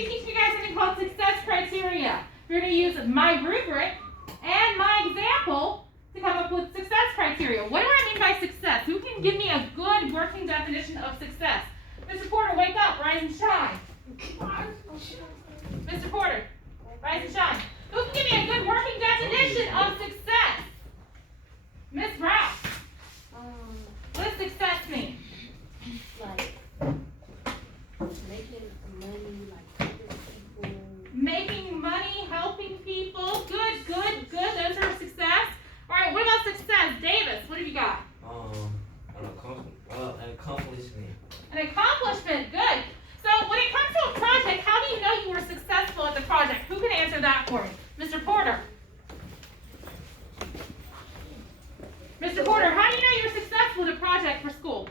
be teaching you guys something called success criteria. We're going to use my rubric and my example to come up with success criteria. What do I mean by success? Who can give me a good working definition of success? Mr. Porter, wake up, rise and shine. Mr. Porter, rise and shine. Who can give me a good working definition of success? Miss Rouse. What does success mean? Like making money, like helping people. Making money, helping people. Good, good, good. Those are success. All right, what about success? Davis, what have you got? An accomplishment. An accomplishment, good. So when it comes to a project, how do you know you were successful at the project? Who can answer that for me? Mr. Porter. Mr. Porter, how do you know you were successful at a project for school?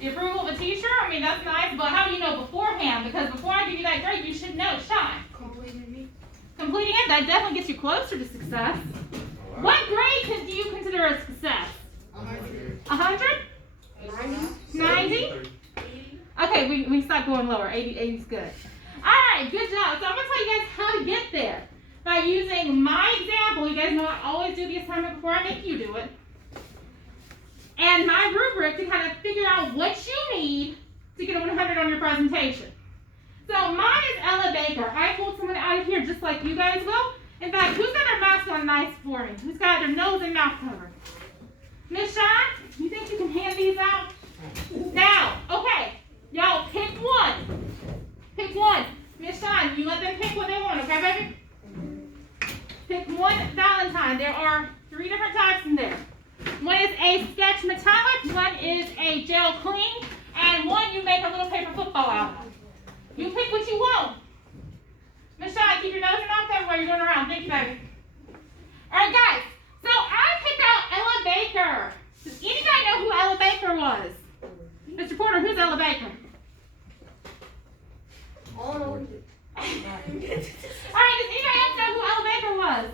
The approval of a teacher? I mean, that's nice, but how do you know beforehand? Because before I give you that grade, you should know. Shine. Completing it, that definitely gets you closer to success. What grade do you consider a success? 100? 90? Okay, we start going lower. 80 is good. All right, good job. So I'm going to tell you guys how to get there by using my example. You guys know I always do the assignment before I make you do it. And my rubric to kind of figure out what you need to get a 100 on your presentation. So mine is Ella Baker. I pulled someone out of here just like you guys will. In fact, who's got their mask on nice for me? Who's got their nose and mouth covered? Miss Sean, you think you can hand these out? Now, okay, y'all pick one. Pick one. Miss Sean, you let them pick what they want, okay, baby? Pick one Valentine. There are 3 different types in there. One is a sketch metallic, one is a gel clean, and one you make a little paper football out of. You pick what you want. Miss Shaw, keep your nose and mouth covered while you're going around. Thank you, baby. All right, guys. So I picked out Ella Baker. Does anybody know who Ella Baker was? Mr. Porter, who's Ella Baker? All right, does anybody else know who Ella Baker was?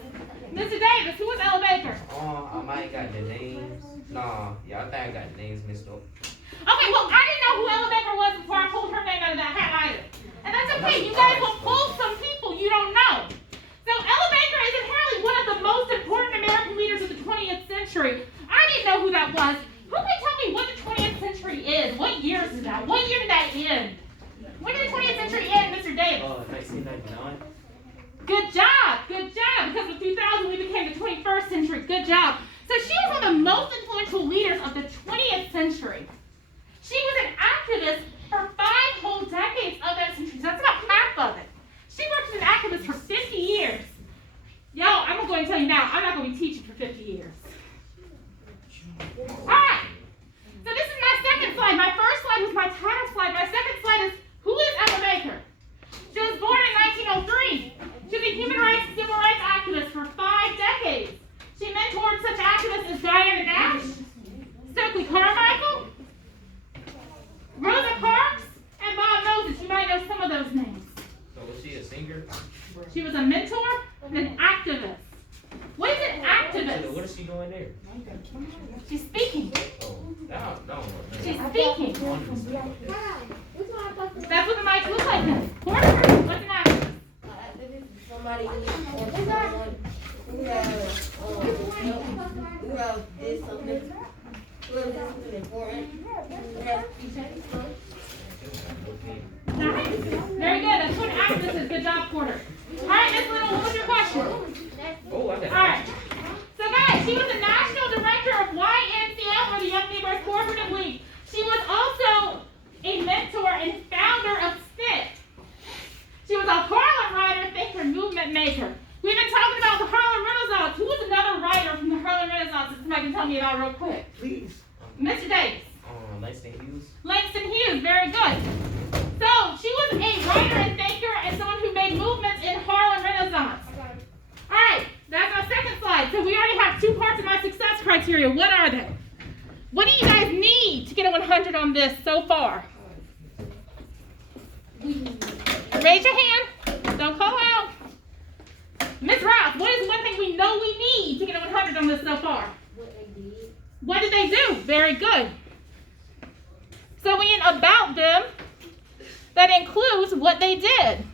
Mr. Davis, who was Ella Baker? I might got the names. Nah, yeah, I think I got the names mixed up. Okay, well, I didn't know who Ella Baker was before I pulled her name out of that hat either. And that's okay. You guys will pull some people you don't know. So Ella Baker is inherently one of the most important American leaders of the 20th century. I didn't know who that was. Who can tell me what the 20th century is? What year is that? What year did that end? When did the 20th century end, Mr. Davis? 1999. Good job. Good job. Because in 2000 we became the 21st century. Good job. So she was one of the most influential leaders of the 20th century. She was an activist for 5 whole decades of that century. So that's about half of it. She worked as an activist for 50 years. Y'all, I'm going to tell you now, I'm not going to be teaching for 50 years. All right. So this is my second slide. My first slide was my title slide. My second slide is, who is Ella Baker? She was born in 1903. She was a human rights and civil rights activist for 5 decades. She mentored such activists as Diana Nash, Stokely Carmichael, Rosa Parks, and Bob Moses. You might know some of those names. So was she a singer? She was a mentor and an activist. What is an activist? What is she doing there? She's speaking. Oh, no. She's speaking. That's what the mic looks like then. Porter, what's an activist? Somebody who have this something important. Nice. Very good. That's what an activist is. Good job, Porter. All right, Miss Little, what was your question? Oh, I got it. All right. So, guys, she was the national director of YMCA, or the Young Negroes Cooperative League. She was also a mentor and founder of SNCC. She was a Harlem writer, thinker, and movement maker. We've been talking about the Harlem Renaissance. Who was another writer from the Harlem Renaissance that somebody can tell me about real quick? Please. Mr. Davis. Langston Hughes. Langston Hughes, very good. So, she was a writer and thinker and someone who made movements in Harlem Renaissance. All right, that's my second slide. So we already have 2 parts of my success criteria. What are they? What do you guys need to get a 100 on this so far? Raise your hand. Don't call out. Miss Rouse, what is one thing we know we need to get a 100 on this so far? What they did. What did they do? Very good. So in about that includes what they did.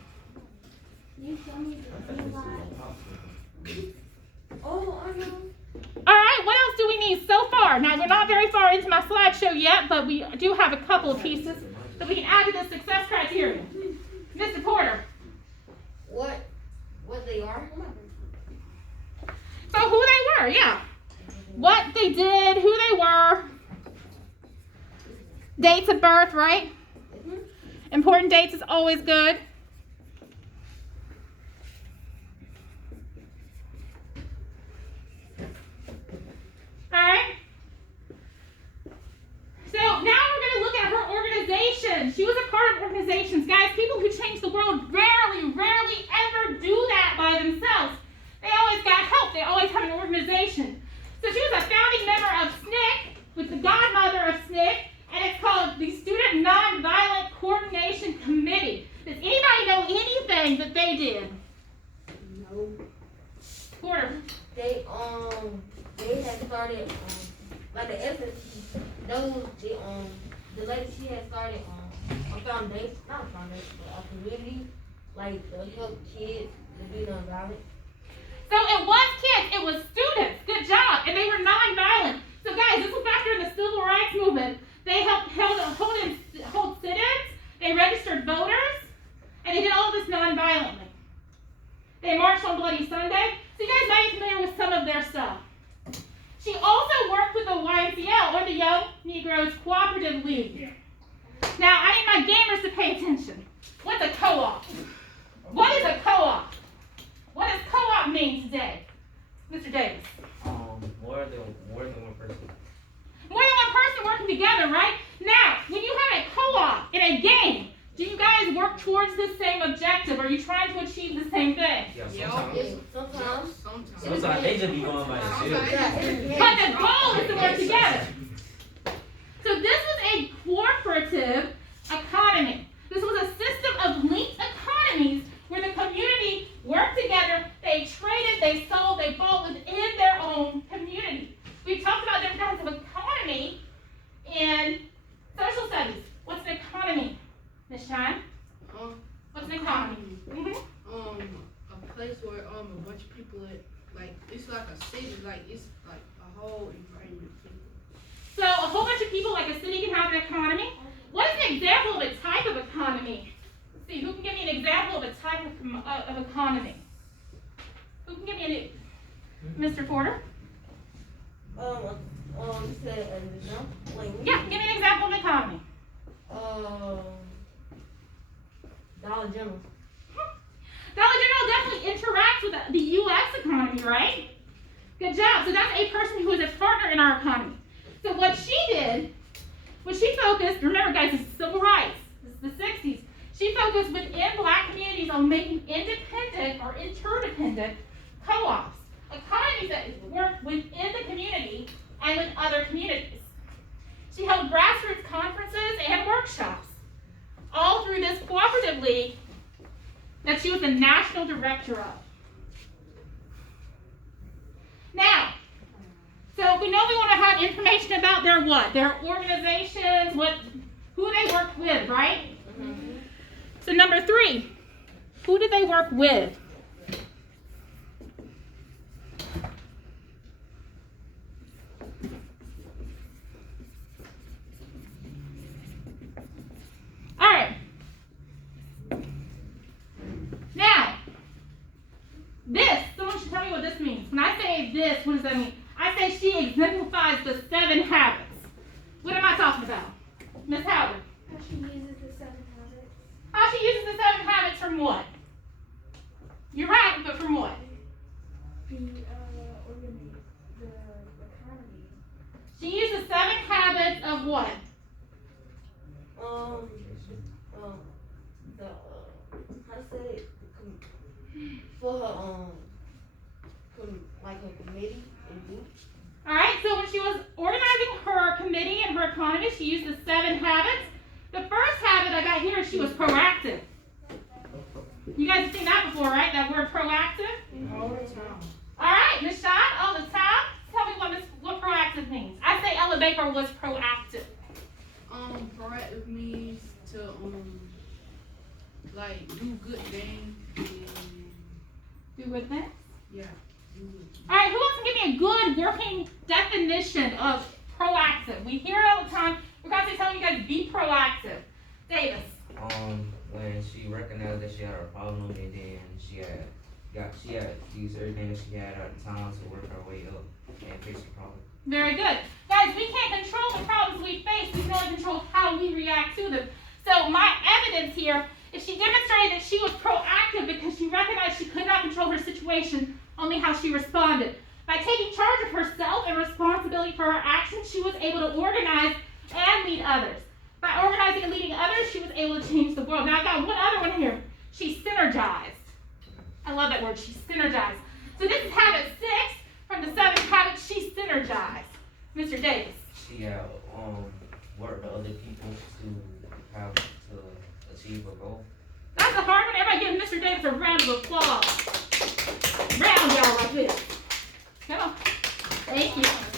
Oh, I know. All right, what else do we need so far? Now, we're not very far into my slideshow yet, but we do have a couple of pieces that we can add to the success criteria. Mr. Porter. What they are? So who they were, yeah. What they did, who they were. Dates of birth, right? Important dates is always good. Alright. So now we're going to look at her organization. She was a part of organizations. Guys, people who change the world rarely ever do that by themselves. They always got help. They always have an organization. So she was a founding member of SNCC, with the godmother of SNCC, and it's called the Student Nonviolent Coordination Committee. Does anybody know anything that they did? No. Porter. They had started like the essence. Those the lady, she had started a foundation, not a foundation, but a community like to help kids to be nonviolent. So it was kids, it was students. Good job, and they were nonviolent. So guys, this was back during the Civil Rights Movement. They hold sit-ins, they registered voters, and they did all of this non-violently. They marched on Bloody Sunday. So you guys might be familiar with some of their stuff. She also worked with the YMCL, or the Young Negroes Cooperative League. Now, I need my gamers to pay attention. What's a co-op? What is a co-op? What does co-op mean today? Mr. Davis. More than one person. More than one person working together, right? Now, when you have a co-op in a game, do you guys work towards the same objective? Are you trying to achieve the same thing? Yeah, sometimes. Sometimes. Sometimes they just be going by themselves. But the goal is to work together. So this was a cooperative economy. This was a system of linked economies where the community worked together, they traded, they sold, they bought within their own community. We talked about different kinds of economy in social studies. What's an economy, Ms. Shine? What's an economy? A place where a bunch of people like it's like a city, like it's like a whole environment of people. So a whole bunch of people, like a city, can have an economy. What is an example of a type of economy? Let's see, who can give me an example of a type of economy? Who can give me Mr. Porter? You said an example? Yeah, give me an example of an economy. Dollar General. Dollar General definitely interacts with the U.S. economy, right? Good job. So that's a person who is a partner in our economy. So what she did was she focused, remember guys, this is civil rights, this is the 60s. She focused within black communities on making independent or interdependent co-ops, economies that work within the community and with other communities. She held grassroots conferences and workshops, all through this cooperative league that she was the national director of. Now, so we know we want to have information about their what? Their organizations, who they work with, right? Mm-hmm. So number 3, who did they work with? All right. Now, someone should tell me what this means. When I say this, what does that mean? I say she exemplifies the 7 habits. What am I talking about? Miss Howard. How she uses the 7 habits. How she uses the 7 habits from what? You're right, but from what? The economy. She uses 7 habits of what? How to say it? For her like her committee and group. All right, so when she was organizing her committee and her economy, she used the 7 habits. The first habit I got here is she was proactive. You guys have seen that before, right? That word proactive? All the time. All right, Ms. Shine, all the time. Tell me what proactive means. I say Ella Baker was proactive. Proactive means to like do good things and Do good things. yeah, do good. All right, who wants to give me a good working definition of proactive? We hear it all the time. We're constantly telling you guys be proactive. Davis. When she recognized that she had a problem and then she had used everything that she had at the time to work her way up and fix the problem. Very good. Guys, we can't control the problems we face. We can only control how we react to them. So my evidence here is she demonstrated that she was proactive because she recognized she could not control her situation, only how she responded. By taking charge of herself and responsibility for her actions, she was able to organize and lead others. By organizing and leading others, she was able to change the world. Now I got one other one here. She synergized. I love that word. She synergized. So this is habit 6 from the 7th habit. She synergized. Mr. Davis. She had worked with other people to have to achieve a goal. That's a hard one. Everybody give Mr. Davis a round of applause. Round y'all like this. Come on. Thank you.